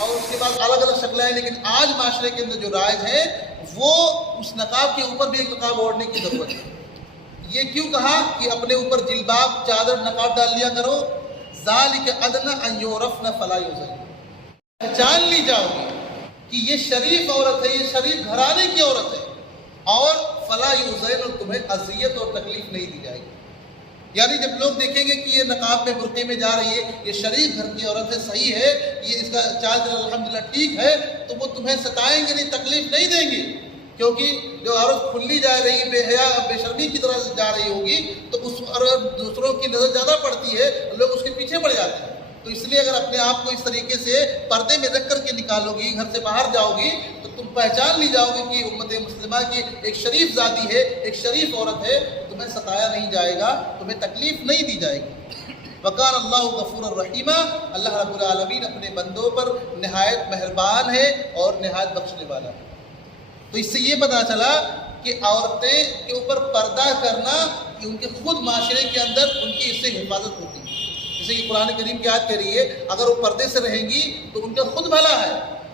اور اس کے بعد الگ الگ شکلیں ہیں، لیکن آج معاشرے کے اندر جو رائج ہے وہ اس نقاب کے اوپر بھی ایک نقاب اوڑھنے کی ضرورت ہے۔ یہ کیوں کہا کہ اپنے اوپر جلباب، چادر، نقاب ڈال لیا کرو، ذالک ادنی ان یعرفن فلا یؤذین، پہچان لی جاؤ گی کہ یہ شریف عورت ہے، یہ شریف گھرانے کی عورت ہے، اور فلا یؤذین، اور تمہیں اذیت اور تکلیف نہیں دی جائے گی۔ یعنی جب لوگ دیکھیں گے کہ یہ نقاب میں، برقعے میں جا رہی ہے، یہ شریف گھر کی عورت ہے، صحیح ہے، یہ اس کا چال چلن الحمدللہ ٹھیک ہے، تو وہ تمہیں ستائیں گے نہیں، تکلیف نہیں دیں گے، کیونکہ جو عورت کھلی جا رہی، بے حیا بے شرمی کی طرح سے جا رہی ہوگی تو اس پر دوسروں کی نظر زیادہ پڑتی ہے، لوگ اس کے پیچھے پڑ جاتے ہیں۔ تو اس لیے اگر اپنے آپ کو اس طریقے سے پردے میں رکھ کر کے نکالو گی، گھر سے باہر جاؤ گی، تو تم پہچان لی جاؤ گی کہ امت مسلمہ کی ایک شریف ذاتی ہے، ایک شریف عورت ہے، تمہیں ستایا نہیں جائے گا، تمہیں تکلیف نہیں دی جائے گی۔ وقال اللہ غفور الرحیم، اللہ رب العالمین اپنے بندوں پر نہایت مہربان ہے اور نہایت بخشنے والا ہے۔ تو اس سے یہ پتا چلا کہ عورتیں کے اوپر پردہ کرنا کہ ان کے خود معاشرے کے اندر ان کی اس سے حفاظت ہوتی ہے، جیسے کہ قرآن کریم کی آیت کہہ رہی ہے اگر وہ پردے سے رہیں گی تو ان کا خود بھلا ہے۔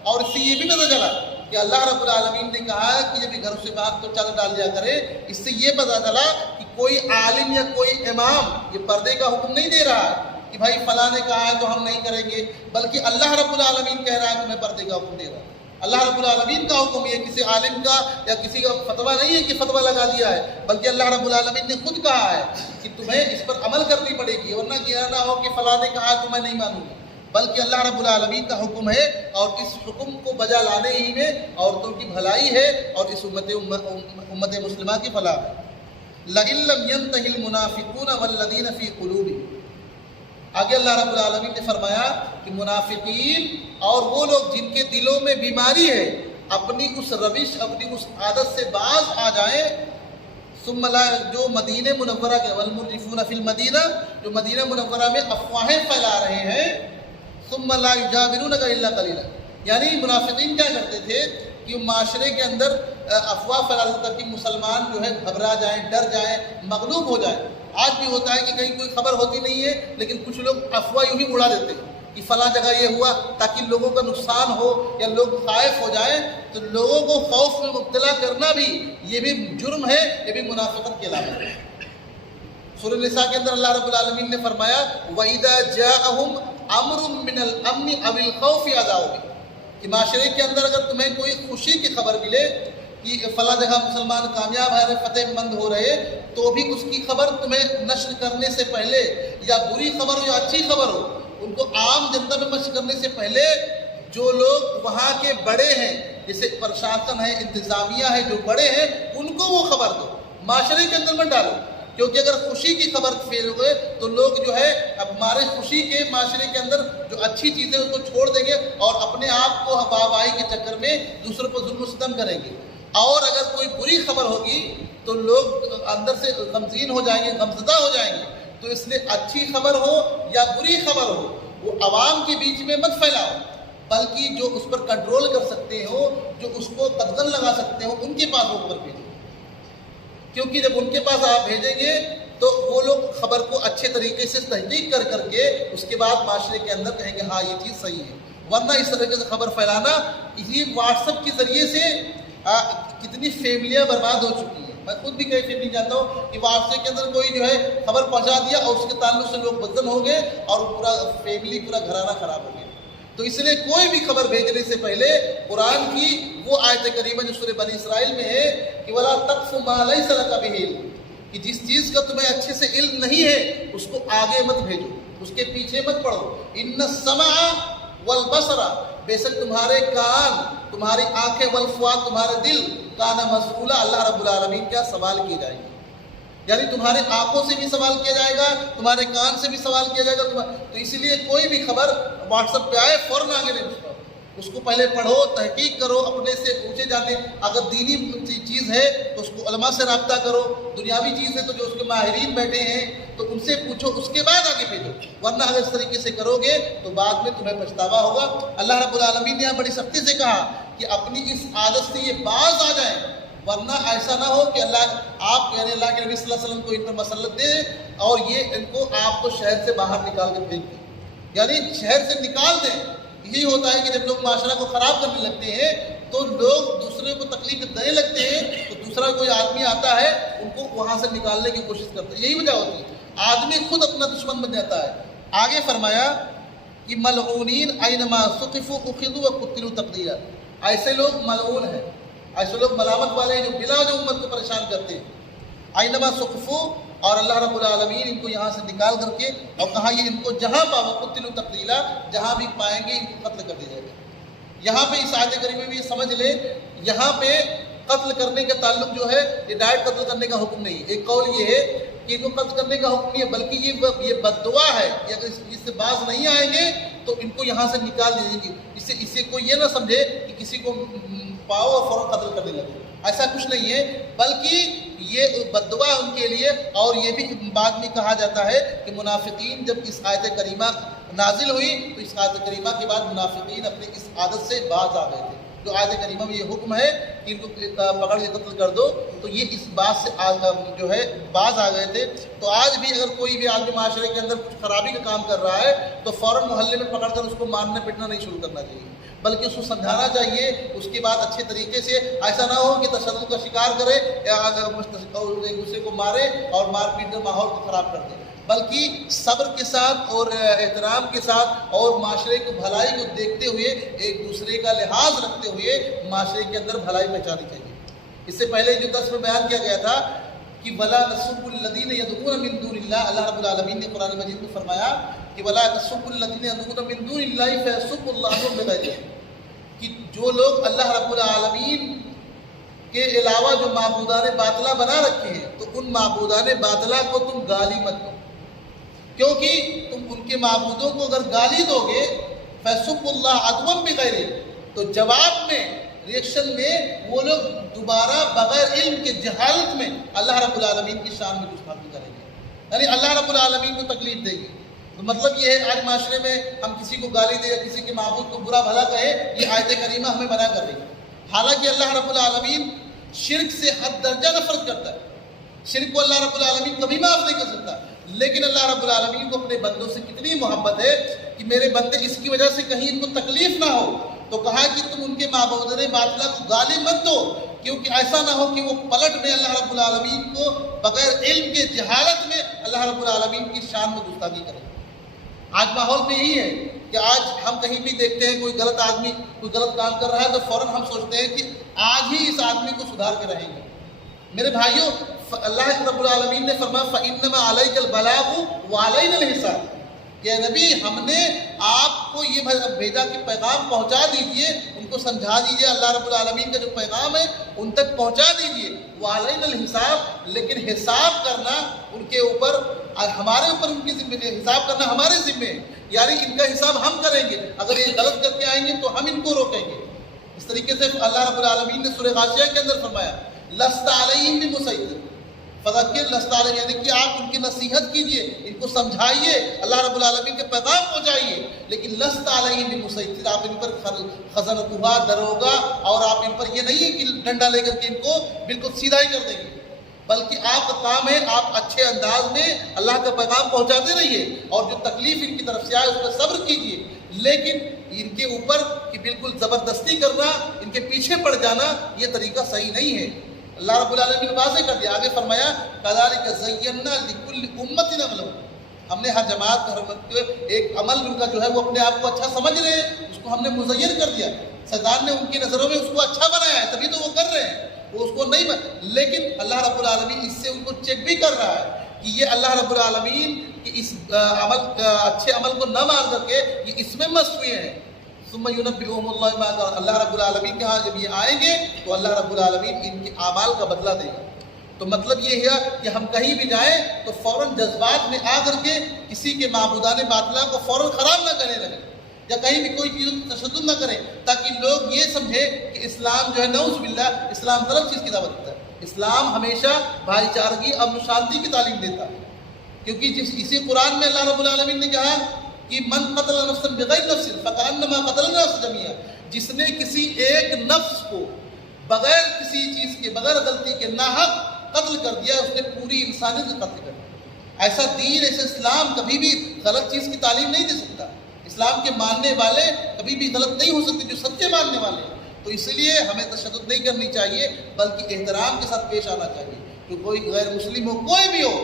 اور اس سے یہ بھی پتا چلا کہ اللہ رب العالمین نے کہا کہ جب گھر سے باہر تو چادر ڈال دیا کرے، اس سے یہ پتا چلا کہ کوئی عالم یا کوئی امام یہ پردے کا حکم نہیں دے رہا ہے کہ بھائی فلاں نے کہا ہے تو ہم نہیں کریں گے، بلکہ اللہ رب العالمین کہہ رہا ہے کہ میں پردے کا حکم دے رہا ہوں۔ اللہ رب العالمین کا حکم یہ کسی عالم کا یا کسی کا فتویٰ نہیں ہے کہ فتویٰ لگا دیا ہے، بلکہ اللہ رب العالمین نے خود کہا ہے کہ تمہیں اس پر عمل کرنی پڑے گی، ورنہ یہ نہ ہو کہ فلاں نے کہا تو میں نہیں مانوں گا، بلکہ اللہ رب العالمین کا حکم ہے، اور اس حکم کو بجا لانے ہی میں عورتوں کی بھلائی ہے اور اس امت مسلمہ کی فلاح ہے۔ لَئِن لَّمْ يَنْتَهِ الْمُنَافِقُونَ وَالَّذِينَ فِي قُلُوبِهِمْ، آگے اللہ رب العالمین نے فرمایا کہ منافقین اور وہ لوگ جن کے دلوں میں بیماری ہے اپنی اس روش، اپنی اس عادت سے باز آ جائیں، ثم لا، جو مدینہ منورہ کے والمرجفون فی المدینہ، جو مدینہ منورہ میں افواہیں پھیلا رہے ہیں، ثم لا یجاورونک الا قلیلا، یعنی منافقین کیا کرتے تھے کہ معاشرے کے اندر افواہ پھیلاتے تھے کہ مسلمان جو ہے گھبرا جائیں، ڈر جائیں، مغلوب ہو جائیں۔ آج بھی ہوتا ہے کہ کہیں کوئی خبر ہوتی نہیں ہے لیکن کچھ لوگ افواہ یوں ہی اڑا دیتے ہیں کہ فلاں جگہ یہ ہوا، تاکہ لوگوں کا نقصان ہو یا لوگ خائف ہو جائیں، تو لوگوں کو خوف میں مبتلا کرنا بھی یہ بھی جرم ہے، یہ بھی منافقت کی علامت ہے۔ سورہ نساء کے اندر اللہ رب العالمین نے فرمایا وَإِذَا جَاءَهُمْ أَمْرٌ مِّنَ الْأَمْنِ أَوِ الْخَوْفِ أَذَاعُوا بِهِ، کہ معاشرے کے اندر اگر تمہیں کوئی خوشی کی خبر ملے کہ فلاں جگہ مسلمان کامیاب ہے، فتح مند ہو رہے، تو بھی اس کی خبر تمہیں نشر کرنے سے پہلے، یا بری خبر ہو یا اچھی خبر ہو، ان کو عام جنتا میں نشر کرنے سے پہلے جو لوگ وہاں کے بڑے ہیں، جیسے پرشاسن ہے، انتظامیہ ہے، جو بڑے ہیں، ان کو وہ خبر دو، معاشرے کے اندر مت ڈالو، کیونکہ اگر خوشی کی خبر پھیل ہوئے تو لوگ جو ہے اب ہمارے خوشی کے معاشرے کے اندر جو اچھی چیزیں اس کو چھوڑ دیں گے اور اپنے آپ کو ہوائی کے چکر میں دوسروں پر ظلم و ستم کریں گے۔ اور اگر کوئی بری خبر ہوگی تو لوگ اندر سے غمگین ہو جائیں گے، غمزدہ ہو جائیں گے۔ تو اس لیے اچھی خبر ہو یا بری خبر ہو وہ عوام کے بیچ میں مت پھیلاؤ، بلکہ جو اس پر کنٹرول کر سکتے ہو، جو اس کو قدغن لگا سکتے ہو، ان کے پاس وہ خبر بھیجو، کیونکہ جب ان کے پاس آپ بھیجیں گے تو وہ لوگ خبر کو اچھے طریقے سے تحقیق کر کر کے اس کے بعد معاشرے کے اندر کہیں گے ہاں یہ چیز صحیح ہے۔ ورنہ اس طریقے سے خبر پھیلانا، اسی واٹس ایپ کے ذریعے سے کتنی فیملیاں برباد ہو چکی ہیں۔ میں خود بھی کئی فیملی جانتا ہوں کہ واٹس ایپ کے اندر کوئی جو ہے خبر پہنچا دیا اور اس کے تعلق سے لوگ بدظن ہو گئے اور پورا فیملی، پورا گھرانہ خراب ہو گیا۔ تو اس لیے کوئی بھی خبر بھیجنے سے پہلے قرآن کی وہ آیت کریمہ جو سورہ بنی اسرائیل میں ہے کہ وَلَا تَقْفُ مَا لَيْسَ لَكَ بِهِ عِلْمٌ، کہ جس چیز کا تمہیں اچھے سے علم نہیں ہے اس کو آگے مت بھیجو، اس کے پیچھے مت پڑھو۔ إِنَّ السَّمْعَ وَالْبَصَرَ، بے شک تمہارے کان، تمہاری آنکھیں، والفؤاد، تمہارے دل، کان مسئولہ، اللہ رب العالمین کا سوال کیا جائے گا۔ یعنی تمہارے آنکھوں سے بھی سوال کیا جائے گا، تمہارے کان سے بھی سوال کیا جائے گا۔ تو اسی لیے کوئی بھی خبر واٹس ایپ پہ آئے فوراً آگے نہیں بڑھو، اس کو پہلے پڑھو، تحقیق کرو، اپنے سے پوچھے جانے، اگر دینی چیز ہے تو اس کو علماء سے رابطہ کرو، دنیاوی چیز ہے تو جو اس کے ماہرین بیٹھے ہیں تو ان سے پوچھو، اس کے بعد آگے بھیجو۔ ورنہ اگر اس طریقے سے کرو گے تو بعد میں تمہیں پچھتاوا ہوگا۔ اللہ رب العالمین نے یہاں بڑی سختی سے کہا کہ اپنی اس عادت سے یہ باز آ جائیں، ورنہ ایسا نہ ہو کہ آپ یعنی اللہ کے نبی صلی اللہ علیہ وسلم کو ان پر مسلط دے اور یہ ان کو آپ کو شہر سے باہر نکال کر پھینک دیں، یعنی شہر سے نکال دیں یہی ہوتا ہے کہ جب لوگ معاشرہ کو خراب کرنے لگتے ہیں تو لوگ دوسرے کو تکلیف دینے لگتے ہیں، تو دوسرا کوئی آدمی آتا ہے ان کو وہاں سے نکالنے کی کوشش کرتا ہے. یہی وجہ ہوتی ہے، آدمی خود اپنا دشمن بن جاتا ہے. آگے فرمایا کہ ملعونین اینما ثقفوا اخذوا وقتلوا تقتیلا. ایسے لوگ ملعون ہیں، ایسے لوگ ملامت والے ہیں جو بلا جو امت کو پریشان کرتے ہیں. اینما ثقفوا، اور اللہ رب العالمین ان کو یہاں سے نکال کر کے، اور کہا یہ ان کو جہاں پاؤ قتلوا تقتیلا، جہاں بھی پائیں گے ان کو قتل کر دیا جائے گا. یہاں پہ اس آیت کریمہ میں یہ سمجھ لیں، یہاں پہ قتل کرنے کا تعلق جو ہے یہ ڈائریکٹ قتل کرنے کا حکم نہیں. ایک قول یہ ہے کہ ان کو قتل کرنے کا حکم نہیں ہے، بلکہ یہ بد دعا ہے کہ اگر اس سے باز نہیں آئیں گے تو ان کو یہاں سے نکال دیجیے گی. اس سے کوئی یہ نہ سمجھے کہ کسی کو پاؤ اور فوراً قتل کرنے لگے، ایسا کچھ نہیں ہے، بلکہ یہ بد دعا ان کے لیے. اور یہ بھی بعد میں کہا جاتا ہے کہ منافقین جب اس آیت کریمہ نازل ہوئی تو اس آیت کریمہ کے بعد منافقین اپنے اس عادت سے باز آ گئے تھے. جو آیت کریمہ میں یہ حکم ہے کہ ان کو پکڑ کے قتل کر دو، تو یہ اس بات سے جو ہے باز آ گئے تھے. تو آج بھی اگر کوئی بھی آدمی معاشرے کے اندر کچھ خرابی کا کام کر رہا ہے تو فوراً محلے میں پکڑ کر اس کو مارنا پیٹنا نہیں شروع کرنا چاہیے، بلکہ اس کو سمجھانا چاہیے. اس کے بعد اچھے طریقے سے، ایسا نہ ہو کہ تشدد کا شکار کرے یا ایک دوسرے کو مارے اور مار پیٹ کر ماحول کو خراب کر دے، بلکہ صبر کے ساتھ اور احترام کے ساتھ اور معاشرے کی بھلائی کو دیکھتے ہوئے، ایک دوسرے کا لحاظ رکھتے ہوئے معاشرے کے اندر بھلائی پہنچانی چاہیے. اس سے پہلے جو درس میں بیان کیا گیا تھا کہ وَلَا تَسُبُّوا الَّذِينَ يَدْعُونَ مِن دُونِ اللَّهِ، اللہ رب العالمین نے قرآن مجید میں فرمایا کہ وَلَا تَسُبُّوا الَّذِينَ يَدْعُونَ مِن دُونِ اللَّهِ فَيَسُبُّوا اللَّهَ بِغَيْرِ عِلْمٍ، کہ جو لوگ اللہ رب العالمین کے علاوہ جو معبودان باطلہ بنا رکھے ہیں تو ان معبودان باطلہ کو تم گالی مت دو، کیونکہ تم ان کے معبودوں کو اگر گالی دو گے فَيَسُبُّوا اللَّهَ عَدْوًا بِغَيْرِ، تو جواب میں، ریئیکشن میں وہ لوگ دوبارہ بغیر علم کے جہالت میں اللہ رب العالمین کی شان میں گستاخی کریں گے، یعنی اللہ رب العالمین کو تکلیف دیں گے. تو مطلب یہ ہے آج معاشرے میں ہم کسی کو گالی دیں یا کسی کے معبود کو برا بھلا کہے، یہ آیت کریمہ ہمیں منع کر رہی ہے. حالانکہ اللہ رب العالمین شرک سے حد درجہ نفرت کرتا ہے، شرک کو اللہ رب العالمین کبھی معاف نہیں کر سکتا، لیکن اللہ رب العالمین کو اپنے بندوں سے کتنی محبت ہے کہ میرے بندے اس کی وجہ سے کہیں ان کو تکلیف نہ ہو، تو کہا کہ تم ان کے معبودان باطلہ کو گالی مت دو، کیونکہ ایسا نہ ہو کہ وہ پلٹ میں اللہ رب العالمین کو بغیر علم کے جہالت میں اللہ رب العالمین کی شان میں گستاخی کریں. آج ماحول میں یہی ہے کہ آج ہم کہیں بھی دیکھتے ہیں کوئی غلط آدمی کوئی غلط کام کر رہا ہے تو فوراً ہم سوچتے ہیں کہ آج ہی اس آدمی کو سدھار کے رہیں گے. میرے بھائیوں، اللہ رب العالمین نے فرمایا فَإِنَّمَا عَلَيْكَ الْبَلَاغُ وَعَلَيْنَا الْحِسَابُ، کہ نبی ہم نے آپ کو یہ بھیجا کہ پیغام پہنچا دیجئے، ان کو سمجھا دیجئے، اللہ رب العالمین کا جو پیغام ہے ان تک پہنچا دیجئے. وَعَلَيْنَا الْحِسَابُ، لیکن حساب کرنا ان کے اوپر، ہمارے اوپر ان کی ذمہ، حساب کرنا ہمارے ذمہ ہے، یعنی ان کا حساب ہم کریں گے. اگر یہ غلط کر کے آئیں گے تو ہم ان کو روکیں گے. اس طریقے سے اللہ رب العالمین نے سورہ غاشیہ کے اندر فرمایا لَسْتَ عَلَيْهِم بِمُسَيْطِرٍ فَذَكِّرْ لَسْتَ عَلَيْهِم، یعنی کہ آپ ان کی نصیحت کیجئے، ان کو سمجھائیے، اللہ رب العالمین کے پیغام پہنچائیے، لیکن لَسْتَ عَلَيْهِم بِمُسَيْطِرٍ، آپ ان پر خزنتها دروگا، اور آپ ان پر یہ نہیں ہے کہ ڈنڈا لے کر کے ان کو بالکل سیدھا ہی کر دیں گے، بلکہ آپ کا کام ہے آپ اچھے انداز میں اللہ کا پیغام پہنچاتے رہیے، اور جو تکلیف ان کی طرف سے آئے اس پر صبر کیجئے. لیکن ان کے اوپر کہ بالکل زبردستی کرنا، ان کے پیچھے پڑ جانا، یہ طریقہ صحیح نہیں ہے. اللہ رب العالمین نے واضح کر دیا. آگے فرمایا كَذَلِكَ زَيَّنَّا لِكُلِّ أُمَّةٍ عَمَلَهُمْ، ہم نے ہر جماعت ایک عمل ان کا جو ہے وہ اپنے آپ کو اچھا سمجھ رہے ہیں، اس کو ہم نے مزین کر دیا. شیطان نے ان کی نظروں میں اس کو اچھا بنایا ہے، تبھی تو وہ کر رہے ہیں، وہ اس کو نہیں لیکن اللہ رب العالمین اس سے ان کو چیک بھی کر رہا ہے کہ یہ اللہ رب العالمین کہ اس اچھے عمل کو نہ مان کر کے یہ اس میں مست ہوئے ہیں. ثم ينبئهم الله ما قال، اللہ رب العالمین کے ہاں جب یہ آئیں گے تو اللہ رب العالمین ان کے اعمال کا بدلہ دے گا. تو مطلب یہ ہے کہ ہم کہیں بھی جائیں تو فوراً جذبات میں آ کر کے کسی کے معبودان باطلہ کو فوراً خراب نہ کرنے لگے، یا کہیں بھی کوئی چیز تشدد نہ کریں، تاکہ لوگ یہ سمجھے کہ اسلام جو ہے نعوذ باللہ اسلام غلط چیز کی دعوت دیتا ہے. اسلام ہمیشہ بھائی چارگی، امن و شانتی کی تعلیم دیتا ہے، کیونکہ اسی قرآن میں اللہ رب العالمین نے کہا کہ من قتل نفسا بغیر نفس فکأنما قتل الناس جميعا، جس نے کسی ایک نفس کو بغیر کسی چیز کے، بغیر غلطی کے ناحق قتل کر دیا، اس نے پوری انسانیت کو قتل کر دیا. ایسا دین، ایسا اسلام کبھی بھی غلط چیز کی تعلیم نہیں دے سکتا. اسلام کے ماننے والے کبھی بھی غلط نہیں ہو سکتے جو سچے ماننے والے ہیں. تو اس لیے ہمیں تشدد نہیں کرنی چاہیے بلکہ احترام کے ساتھ پیش آنا چاہیے. کہ کوئی غیر مسلم ہو کوئی بھی ہو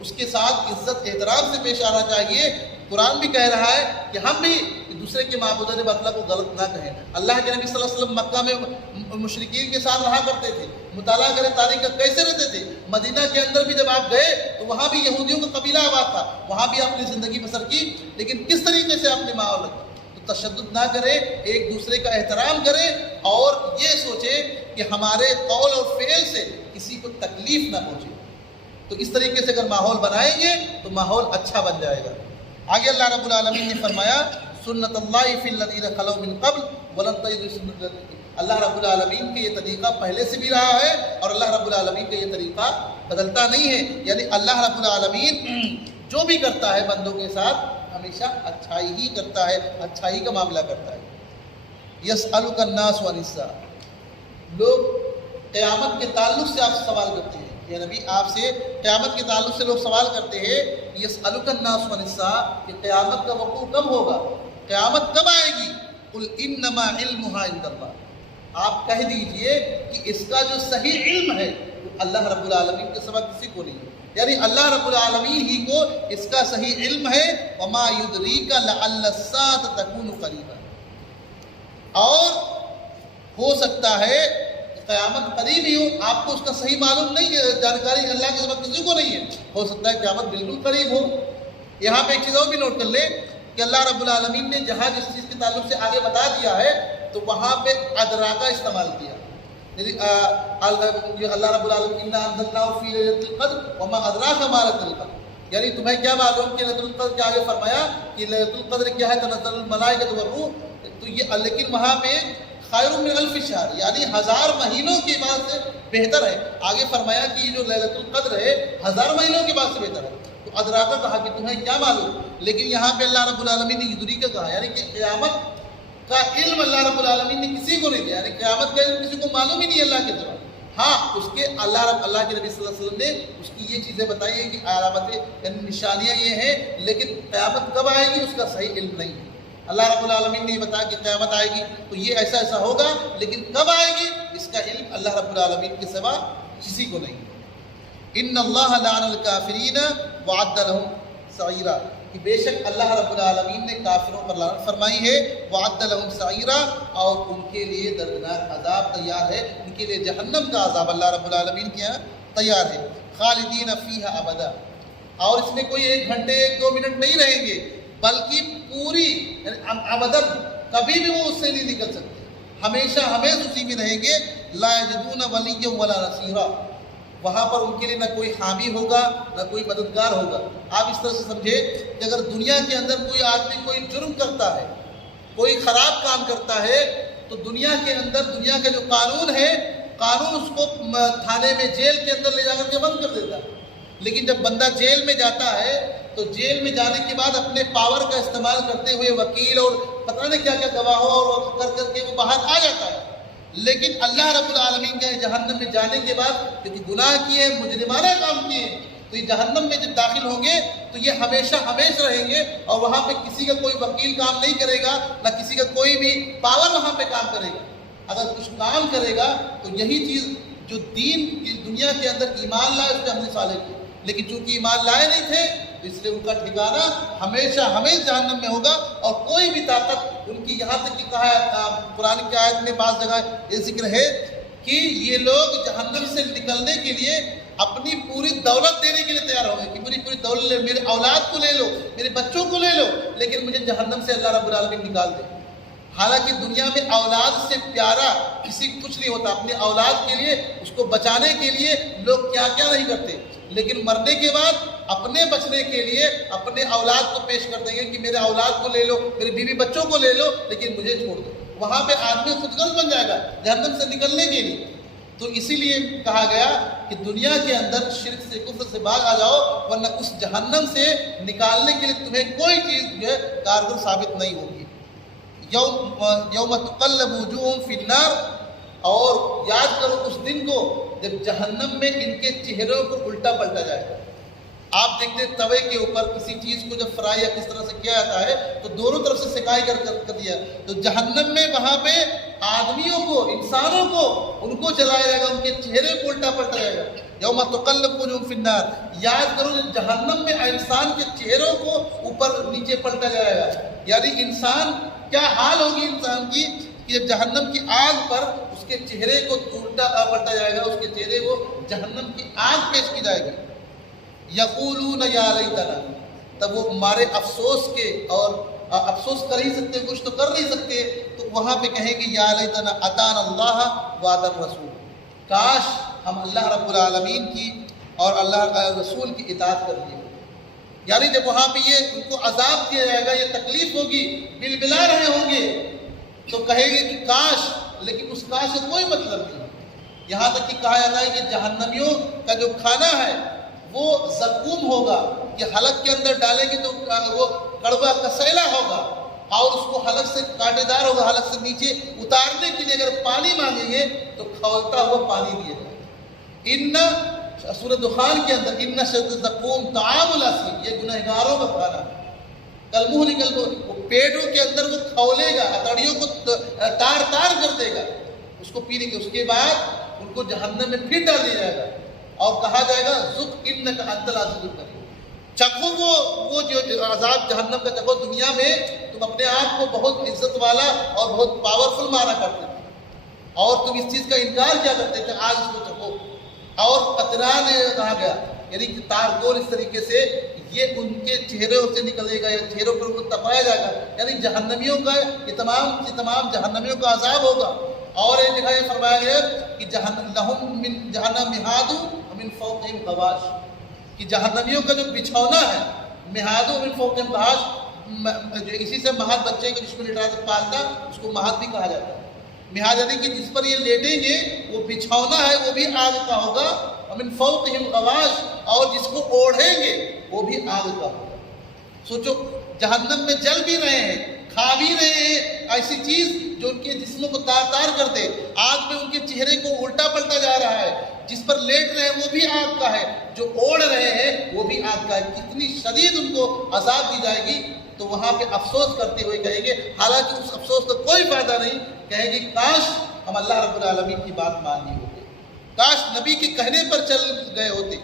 اس کے ساتھ عزت احترام سے پیش آنا چاہیے. قرآن بھی کہہ رہا ہے کہ ہم بھی دوسرے کے معبودان باطلہ کو غلط نہ کہیں. اللہ کے نبی صلی اللہ علیہ وسلم مکہ میں مشرکین کے ساتھ رہا کرتے تھے, مطالعہ کریں تاریخ کا کیسے رہتے تھے. مدینہ کے اندر بھی جب آپ گئے تو وہاں بھی یہودیوں کا قبیلہ آباد تھا, وہاں بھی آپ نے زندگی بسر کی, لیکن کس طریقے سے آپ نے ماحول رکھا. تو تشدد نہ کرے, ایک دوسرے کا احترام کرے اور یہ سوچے کہ ہمارے قول اور فعل سے کسی کو تکلیف نہ پہنچے. تو اس طریقے سے اگر ماحول بنائیں گے تو ماحول اچھا بن جائے گا. آگے اللہ رب العالمین نے فرمایا سنت اللہ فی الذین خلو من قبل ولن تجد لسنت اللہ. اللہ رب العالمین کا یہ طریقہ پہلے سے بھی رہا ہے اور اللہ رب العالمین کا یہ طریقہ بدلتا نہیں ہے. یعنی اللہ رب العالمین جو بھی کرتا ہے بندوں کے ساتھ ہمیشہ اچھائی ہی کرتا ہے, اچھائی کا معاملہ کرتا ہے. یسألک الناس عن الساعہ, لوگ قیامت کے تعلق سے آپ سے سوال کرتے ہیں. یا نبی آپ سے قیامت کے تعلق سے لوگ سوال کرتے ہیں یسألک الناس عن الساعہ کہ قیامت کا وقوع کب ہوگا, قیامت کب آئے گی. قل انما علمها عند اللہ, آپ کہہ دیجئے کہ اس کا جو صحیح علم ہے وہ اللہ رب العالمین کے سوا کسی کو نہیں ہے. یعنی اللہ رب العالمین ہی کو اس کا صحیح علم ہے. وما یدریک لعل الساعة تکون قریبا, اور ہو سکتا ہے قیامت قریب ہی ہو, آپ کو اس کا صحیح معلوم نہیں ہے, جانکاری اللہ کے سوا کسی کو نہیں ہے. ہو سکتا ہے قیامت بالکل قریب ہو. یہاں پہ ایک چیز اور بھی نوٹ کر لیں کہ اللہ رب العالمین نے جہاں جس چیز کے تعلق سے آگے بتا دیا ہے تو وہاں پہ ادراکا استعمال کیا. یعنی اللہ رب العالمین انا انزلناہ فی لیلۃ القدر وما ادراک ما لیلۃ القدر, یعنی تمہیں کیا معلوم کہ لیلۃ القدر کے آگے فرمایا کہ لیلۃ القدر کیا ہے, تنزل الملائکۃ والروح. تو یہ لیکن وہاں پہ خیر من الف شہر یعنی 1000 مہینوں کے بعد سے بہتر ہے. آگے فرمایا کہ یہ جو لیلۃ القدر ہے 1000 مہینوں کے بعد سے بہتر ہے. تو ادراکا کہا کہ تمہیں کیا معلوم, لیکن یہاں پہ اللہ رب العالمین نے یدریکا کہا, یعنی کہ قیامت کا علم اللہ رب العالمین نے کسی کو نہیں دیا. یعنی قیامت کا علم کسی کو معلوم ہی نہیں اللہ کے طرف. ہاں اس کے اللہ کے نبی صلی اللہ علیہ وسلم نے اس کی یہ چیزیں بتائی ہیں کہ علامتیں یعنی نشانیاں یہ ہیں, لیکن قیامت کب آئے گی اس کا صحیح علم نہیں ہے. اللہ رب العالمین نے یہ بتایا کہ قیامت آئے گی تو یہ ایسا ایسا ہوگا, لیکن کب آئے گی اس کا علم اللہ رب العالمین کے سوا کسی کو نہیں. ان اللہ لعن الکافرین وعد لهم سعیرا, کہ بے شک اللہ رب العالمین نے کافروں پر لعنت فرمائی ہے. وعد لهم سعیرا, اور ان کے لیے دردناک عذاب تیار ہے, ان کے لیے جہنم کا عذاب اللہ رب العالمین کے یہاں تیار ہے. خالدین فیہا ابدا, اور اس میں کوئی 1 گھنٹے 1-2 منٹ نہیں رہیں گے بلکہ پوری ابداً کبھی بھی وہ اس سے نہیں نکل سکتے, ہمیشہ ہمیشہ اسی میں رہیں گے. لا یجدون ولیا ولا نصیرا, وہاں پر ان کے لیے نہ کوئی حامی ہوگا نہ کوئی مددگار ہوگا. آپ اس طرح سے سمجھے کہ اگر دنیا کے اندر کوئی آدمی کوئی جرم کرتا ہے, کوئی خراب کام کرتا ہے, تو دنیا کے اندر دنیا کا جو قانون ہے, قانون اس کو تھانے میں جیل کے اندر لے جا کر کے بند کر دیتا ہے. لیکن جب بندہ جیل میں جاتا ہے تو جیل میں جانے کے بعد اپنے پاور کا استعمال کرتے ہوئے وکیل اور پتہ نہیں کیا کیا گواہوں اور کر کے وہ باہر آ جاتا ہے. لیکن اللہ رب العالمین کے جہنم میں جانے کے بعد کیونکہ گناہ کیے, مجرمانہ کام کیے, تو یہ جہنم میں جب داخل ہوں گے تو یہ ہمیشہ ہمیشہ رہیں گے, اور وہاں پہ کسی کا کوئی وکیل کام نہیں کرے گا, نہ کسی کا کوئی بھی پاور وہاں پہ کام کرے گا. اگر کچھ کام کرے گا تو یہی چیز جو دین کی دنیا کے اندر ایمان لائے اس پہ ہم نے صالح کی, لیکن چونکہ ایمان لائے نہیں تھے تو اس لیے ان کا ٹھکانہ ہمیشہ ہمیشہ جہنم میں ہوگا. اور کوئی بھی طاقت ان کی, یہاں تک کہ کہا ہے قرآن کی آیت میں بعض جگہ یہ ذکر ہے کہ یہ لوگ جہنم سے نکلنے کے لیے اپنی پوری دولت دینے کے لیے تیار ہو گئے کہ پوری دولت لے, میرے اولاد کو لے لو, میرے بچوں کو لے لو, لیکن مجھے جہنم سے اللہ رب العالمین نکال دے. حالانکہ دنیا میں اولاد سے پیارا کسی کچھ نہیں ہوتا. اپنے اولاد کے لیے, اس کو بچانے کے لیے لوگ کیا کیا نہیں کرتے, لیکن مرنے کے بعد اپنے بچنے کے لیے اپنے اولاد کو پیش کر دیں گے کہ میرے اولاد کو لے لو, میرے بیوی بچوں کو لے لو, لیکن مجھے چھوڑ دو. وہاں پہ آدمی خود غرض بن جائے گا جہنم سے نکلنے کے لیے. تو اسی لیے کہا گیا کہ دنیا کے اندر شرک سے, کفر سے باز آ جاؤ, ورنہ اس جہنم سے نکالنے کے لیے تمہیں کوئی چیز جو ہے کارگر ثابت نہیں ہوگی. یوم تقلب وجوہہم فی النار, اور یاد کرو اس دن کو جب جہنم میں ان کے چہروں کو الٹا پلٹا جائے گا. آپ دیکھتے ہیں توے کے اوپر کسی چیز کو جب فرائی یا کس طرح سے کیا جاتا ہے تو دونوں طرف سے سکائی کر دیا. تو جہنم میں وہاں پہ آدمیوں کو، انسانوں کو، ان کو جلایا جائے گا، ان کے چہرے کو الٹا پلٹا جائے گا. یوم تقلب وجوہہم فی النار. یاد کرو جہنم میں انسان کے چہروں کو اوپر نیچے پلٹا جائے گا. یعنی انسان کیا حال ہوگی انسان کی کہ جب جہنم کی آگ پر اس کے چہرے کو الٹا پلٹا جائے گا، اس کے چہرے کو جہنم کی آگ پیش کی جائے گی. یقولون یا لیتنا، تب وہ مارے افسوس کے، اور افسوس کر ہی سکتے، کچھ تو کر نہیں سکتے، تو وہاں پہ کہیں گے یا لیتنا اطاعنا اللہ وعد الرسول، کاش ہم اللہ رب العالمین کی اور اللہ رسول کی اطاعت کر لیے. یعنی جب وہاں پہ یہ ان کو عذاب دیا جائے گا، یہ تکلیف ہوگی، بلبلا رہے ہوں گے، تو کہیں گے کہ کاش، لیکن اس کاش سے کوئی مطلب نہیں. یہاں تک کہ کہا جاتا ہے کہ جہنمیوں کا جو کھانا ہے وہ زقوم ہوگا، کہ حلق کے اندر ڈالیں گے تو وہ کڑوا کسیلا ہوگا، اور اس کو حلق سے کانٹے دار ہوگا. حلق سے نیچے اتارنے کے لیے اگر پانی مانگیں گے تو کھولتا ہوا پانی دیا جائے گا. ان سورۃ دخان کے اندر ان شجرۃ الزقوم طعام الاثیم، یہ گنہگاروں کا کھانا ہے. کلمہ نکل وہ پیٹوں کے اندر وہ کھولے گا، ہتھیڑیوں کو تار تار کر دے گا اس کو پینے کے. اس کے بعد ان کو جہنم میں پھر ڈال دیا جائے گا اور کہا جائے گا ذق انک انت العزیز الکریم، چکھو وہ جو عذاب جہنم کا چکھو. دنیا میں تم اپنے آپ کو بہت عزت والا اور بہت پاورفل مانا کرتے تھے، اور تم اس چیز کا انکار کیا کرتے تھے، آج اس کو چکھو. اور قطران کہا گیا، یعنی کہ تارکول اس طریقے سے یہ ان کے چہروں سے نکلے گا، یا چہروں پر ان کو تپایا جائے گا. یعنی جہنمیوں کا یہ تمام جہنمیوں کا عذاب ہوگا. اور ایک جگہ یہ فرمایا گیا کہ لہم من جہنم مہاد ومن فوقہم غواش، کہ جہنمیوں کا جو بچھونا ہے مہاد ومن فوقہم غواش، جو اسی سے مہاد بچے کو جس کو لٹا کر پالتا اس کو مہاد بھی کہا جاتا ہے. مہاد یعنی کہ جس پر یہ لیٹیں گے وہ بچھونا ہے وہ بھی آگ کا ہوگا. ومن فوقہم غواش، اور جس کو اوڑھیں گے وہ بھی آگ کا ہوگا. سوچو جہنم میں جل بھی رہے ہیں، کھا بھی رہے ہیں ایسی چیز جو ان کے جسموں کو تار تار کر دے. آگ میں ان کے چہرے کو الٹا پلٹا جا رہا ہے. جس پر لیٹ رہے ہیں وہ بھی آگ کا ہے، جو اوڑھ رہے ہیں وہ بھی آگ کا ہے. کتنی شدید ان کو عذاب دی جائے گی. تو وہاں پہ افسوس کرتے ہوئے کہیں گے، حالانکہ اس افسوس کا کوئی فائدہ نہیں، کہیں گے کاش ہم اللہ رب العالمین کی بات مان لی ہوتے، کاش نبی کے کہنے پر چل گئے ہوتے.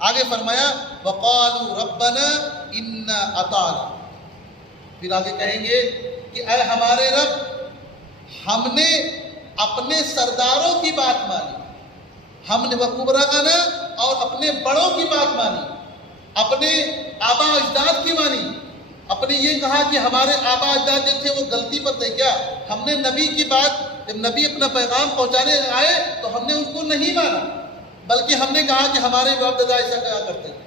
آگے فرمایا وقالوا ربنا انا اطعنا، پھر آگے کہیں گے کہ اے ہمارے رب، ہم نے اپنے سرداروں کی بات مانی، ہم نے وکبراءنا اور اپنے بڑوں کی بات مانی، اپنے آبا اجداد کی مانی. اپنے یہ کہا کہ ہمارے آبا اجداد جو تھے وہ غلطی پر تھے. کیا ہم نے نبی کی بات، جب نبی اپنا پیغام پہنچانے آئے تو ہم نے ان کو نہیں مانا، بلکہ ہم نے کہا کہ ہمارے باپ دادا ایسا کیا کرتے تھے،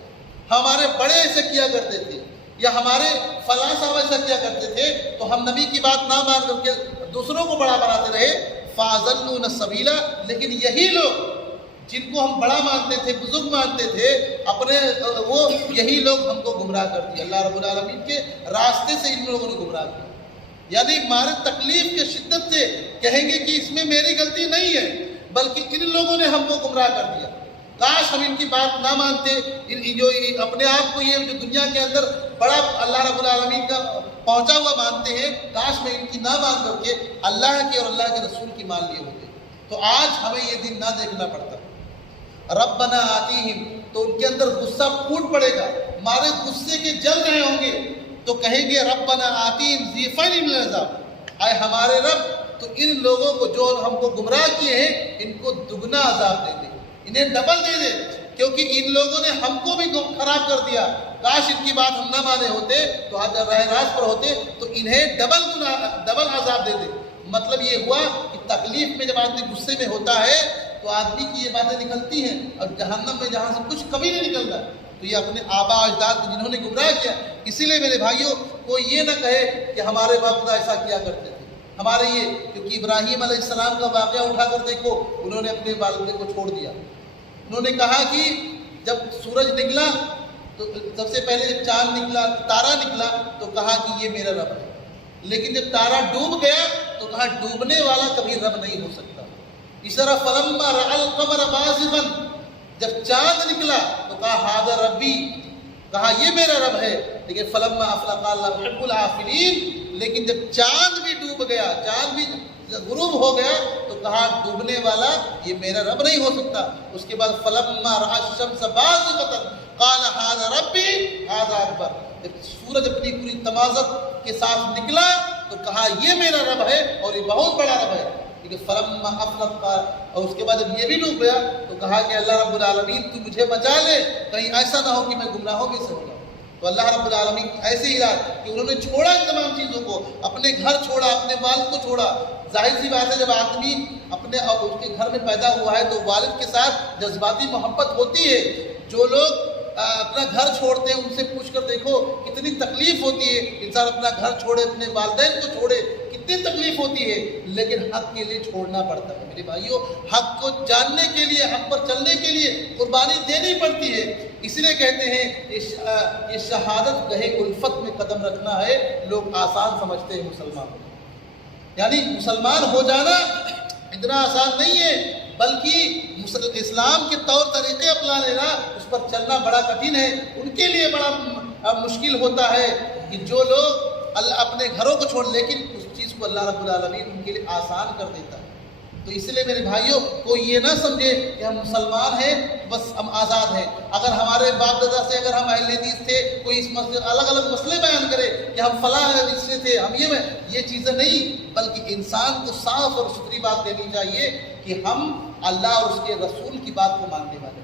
ہمارے بڑے ایسا کیا کرتے تھے، یا ہمارے فلاں صاحب ایسا کیا کرتے تھے، تو ہم نبی کی بات نہ مان کر کے دوسروں کو بڑا بناتے رہے. فَأَضَلُّونَ السَّبِيلَ، لیکن یہی لوگ جن کو ہم بڑا مانتے تھے، بزرگ مانتے تھے، اپنے وہ یہی لوگ ہم کو گمراہ کر دیا. اللہ رب العالمین کے راستے سے ان لوگوں نے گمراہ کیا. یعنی ہمارے تکلیف کے شدت سے کہیں گے کہ اس میں میری غلطی نہیں ہے، بلکہ ان لوگوں نے ہم کو گمراہ کر دیا. کاش ہم ان کی بات نہ مانتے. جو اپنے آپ کو یہ جو دنیا کے اندر بڑا اللہ رب العالمین کا پہنچا ہوا مانتے ہیں، کاش میں ان کی نہ مان کر کے اللہ کے اور اللہ کے رسول کی مان لیے ہوتے. تو آج ہمیں یہ دن نہ دیکھنا پڑتا. ربنا آتیہم، تو ان کے اندر غصہ پھوٹ پڑے گا، مارے غصے کے جل رہے ہوں گے، تو کہیں گے ربنا آتیہم ضعفین من العذاب، اے ہمارے رب تو ان لوگوں کو جو ہم کو گمراہ کیے ہیں ان کو دگنا عذاب دے دے، انہیں ڈبل دے دے، کیونکہ ان لوگوں نے ہم کو بھی خراب کر دیا. کاش ان کی بات ہم نہ مانے ہوتے تو آج راہ راست پر ہوتے، تو انہیں ڈبل عذاب دے دے. مطلب یہ ہوا کہ تکلیف میں جب آدمی غصے میں ہوتا ہے تو آدمی کی یہ باتیں نکلتی ہیں، اور جہنم میں جہاں سے کچھ کبھی نہیں نکلتا. تو یہ اپنے آبا اجداد کو جنہوں نے گمراہ کیا. اسی لیے میرے بھائیوں، کوئی یہ نہ کہے کہ ہمارے باپ دادا ایسا کیا کرتے تھے، ہمارے یہ، کیونکہ ابراہیم علیہ السلام کا واقعہ اٹھا کر دیکھو، انہوں نے اپنے والدے کو چھوڑ دیا. انہوں نے کہا کہ جب سورج نکلا تو سب سے پہلے جب چاند نکلا، تارا نکلا، تو کہا کہ یہ میرا رب ہے. لیکن جب تارا ڈوب گیا تو کہا ڈوبنے والا کبھی رب نہیں ہو سکتا. اس طرح فلما رأى القمر بازغا، جب چاند نکلا تو کہا ھذا ربی، کہا یہ میرا رب ہے. لیکن فلما افلا قال لا احب العافلین، لیکن جب چاند بھی ڈوب گیا، چاند بھی غروب ہو گیا، تو کہا ڈوبنے والا یہ میرا رب نہیں ہو سکتا. اس کے بعد فلما رأى الشمس بازغة قال هذا ربي هذا اکبر. جب سورج اپنی پوری تمازت کے ساتھ نکلا تو کہا یہ میرا رب ہے اور یہ بہت بڑا رب ہے. لیکن فلما افلت قال، اور اس کے بعد جب یہ بھی ڈوب گیا تو کہا کہ اللہ رب العالمین تو مجھے بچا لے، کہیں ایسا نہ ہو کہ میں گمراہوں میں سے ہو جاؤں. تو اللہ رب العالمین ایسے ہی رہا کہ انہوں نے چھوڑا ان تمام چیزوں کو، اپنے گھر چھوڑا، اپنے والد کو چھوڑا. ظاہر سی بات ہے جب آدمی اپنے اور اس کے گھر میں پیدا ہوا ہے تو والد کے ساتھ جذباتی محبت ہوتی ہے. جو لوگ اپنا گھر چھوڑتے ہیں ان سے پوچھ کر دیکھو کتنی تکلیف ہوتی ہے. انسان اپنا گھر چھوڑے، اپنے والدین کو چھوڑے، کتنی تکلیف ہوتی ہے، لیکن حق کے لیے چھوڑنا پڑتا ہے. میرے بھائیوں، حق کو جاننے کے لیے، حق پر چلنے کے لیے قربانی دینی پڑتی ہے. اس لیے کہتے ہیں یہ شہادت گہے الفت میں قدم رکھنا ہے. لوگ آسان سمجھتے ہیں مسلمان، یعنی مسلمان ہو جانا اتنا آسان نہیں ہے، بلکہ اسلام کے طور طریقے اپنا لینا، اس پر چلنا بڑا کٹھن ہے. ان کے لیے بڑا مشکل ہوتا ہے کہ جو لوگ اپنے گھروں کو چھوڑ، لیکن اس چیز کو اللہ رب العالمین ان کے لیے آسان کر دیتا ہے. تو اس لیے میرے بھائیوں، کوئی یہ نہ سمجھے کہ ہم مسلمان ہیں بس ہم آزاد ہیں. اگر ہمارے باپ دادا سے اگر ہم اہل حدیث تھے، کوئی اس الگ الگ مسئلے بیان کرے کہ ہم فلاں اس سے تھے، ہم یہ چیزیں نہیں، بلکہ انسان کو صاف اور ستھری بات کہنی چاہیے کہ ہم اللہ اور اس کے رسول کی بات کو ماننے والے ہیں.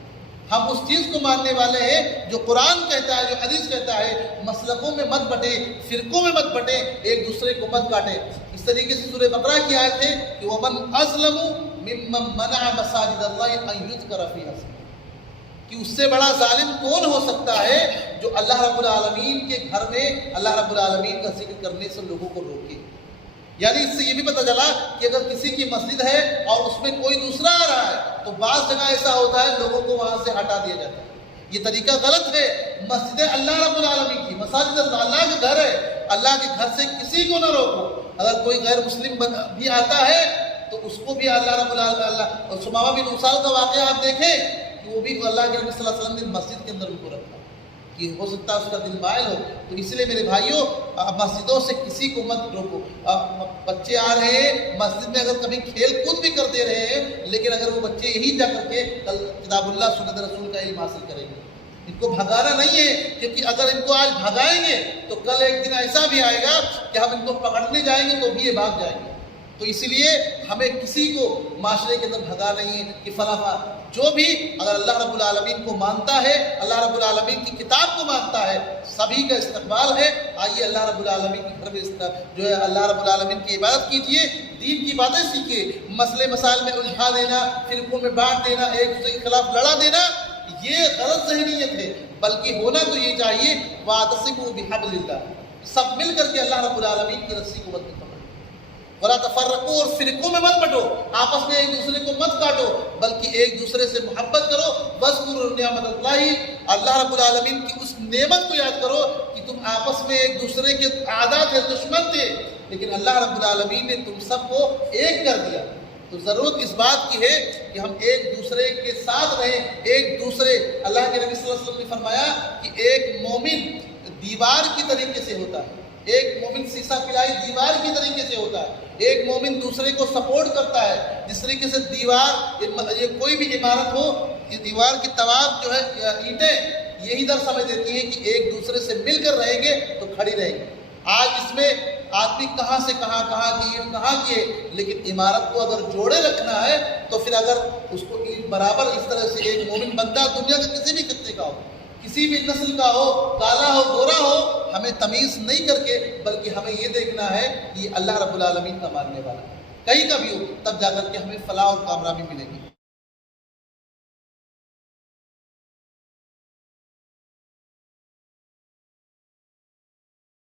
ہم اس چیز کو ماننے والے ہیں جو قرآن کہتا ہے، جو حدیث کہتا ہے. مسلکوں میں مت بٹے، فرقوں میں مت بٹے، ایک دوسرے کو مت کاٹے. اس طریقے سے سورہ بقرہ کی آیت ہے کہ وَمَنْ أَظْلَمُ مِمَّنْ مَنَعَ مَسَاجِدَ اللَّهِ أَنْ يُذْكَرَ فِيهَا اسْمُهُ، کہ اس سے بڑا ظالم کون ہو سکتا ہے جو اللہ رب العالمین کے گھر میں اللہ رب العالمین کا ذکر کرنے سے لوگوں کو روکے. یعنی اس سے یہ بھی پتہ چلا کہ اگر کسی کی مسجد ہے اور اس میں کوئی دوسرا آ رہا ہے تو بعض جگہ ایسا ہوتا ہے لوگوں کو وہاں سے ہٹا دیا جاتا ہے. یہ طریقہ غلط ہے. مسجد اللہ رب العالمین کی، مساجد اللہ کے گھر ہے، اللہ کے گھر سے کسی کو نہ روکو. اگر کوئی غیر مسلم بھی آتا ہے تو اس کو بھی اللہ رب العالمین، اور سمامہ بن اسال کا واقعہ آپ دیکھیں کہ وہ بھی اللہ کے نبی صلی اللہ علیہ وسلم نے مسجد کے اندر ان کو رکھا کہ ہو سکتا ہے اس کا دل مائل ہو. تو اس لیے میرے بھائیوں، مسجدوں سے کسی کو مت روکو. بچے آ رہے ہیں مسجد میں، اگر کبھی کھیل کود بھی کر دے رہے ہیں، لیکن اگر وہ بچے یہی جا کر کے کل کتاب اللہ سنت رسول کا علم حاصل کریں گے. ان کو بھگانا نہیں ہے، کیونکہ اگر ان کو آج بھگائیں گے تو کل ایک دن ایسا بھی آئے گا کہ ہم ان کو پکڑنے جائیں گے تو بھی یہ بھاگ جائیں گے. تو اس لیے ہمیں کسی کو معاشرے کے اندر بھگا نہیں ہے کہ فلاں. جو بھی اگر اللہ رب العالمین کو مانتا ہے، اللہ رب العالمین کی کتاب کو مانتا ہے، سبھی کا استقبال ہے. آئیے اللہ رب العالمین کے گھر میں جو ہے اللہ رب العالمین کی عبادت کیجیے، دین کی باتیں سیکھیے. مسئلے مسائل میں الجھا دینا، فرقوں میں بانٹ دینا، ایک دوسرے کے خلاف لڑا دینا، یہ غلط ذہنیت ہے. بلکہ ہونا تو یہ چاہیے وَاعْتَصِمُوا بِحَبْلِ اللَّهِ، سب مل کر کے اللہ رب العالمین کی رسی کو مت پکڑو. وَلَا تَفَرَّقُوا، اور فرقوں میں مت بٹو، آپس میں ایک دوسرے کو مت کاٹو، بلکہ ایک دوسرے سے محبت کرو. وَاذْكُرُوا نِعْمَتَ اللَّهِ، اللہ رب العالمین کی اس نعمت کو یاد کرو کہ تم آپس میں ایک دوسرے کے اعداء تھے، دشمن تھے، لیکن اللہ رب العالمین نے تم سب کو ایک کر دیا. تو ضرورت اس بات کی ہے کہ ہم ایک دوسرے کے ساتھ رہیں. ایک دوسرے، اللہ کے نبی صلی اللہ علیہ وسلم نے فرمایا کہ ایک مومن دیوار کی طریقے سے ہوتا ہے، ایک مومن سیسا پلائی دیوار کی طریقے سے ہوتا ہے. ایک مومن دوسرے کو سپورٹ کرتا ہے. جس طریقے سے دیوار، یہ کوئی بھی عمارت ہو، یہ دیوار کی تواب جو ہے اینٹیں یہی در سمجھ دیتی ہیں کہ ایک دوسرے سے مل کر رہیں گے تو کھڑی رہیں گی. آج اس میں آدمی کہاں سے کہاں کی اینٹ کہاں کی ہے، لیکن عمارت کو اگر جوڑے رکھنا ہے تو پھر اگر اس کو برابر اس طرح سے ایک مومن بندہ دنیا کے کسی بھی خطے کا ہو، کسی بھی نسل کا ہو، کالا ہو گورا ہو، ہمیں تمیز نہیں کر کے، بلکہ ہمیں یہ دیکھنا ہے کہ اللہ رب العالمین کا ماننے والا کہیں کا بھی ہو، تب جا کر کے ہمیں فلاح اور کامیابی ملے گی.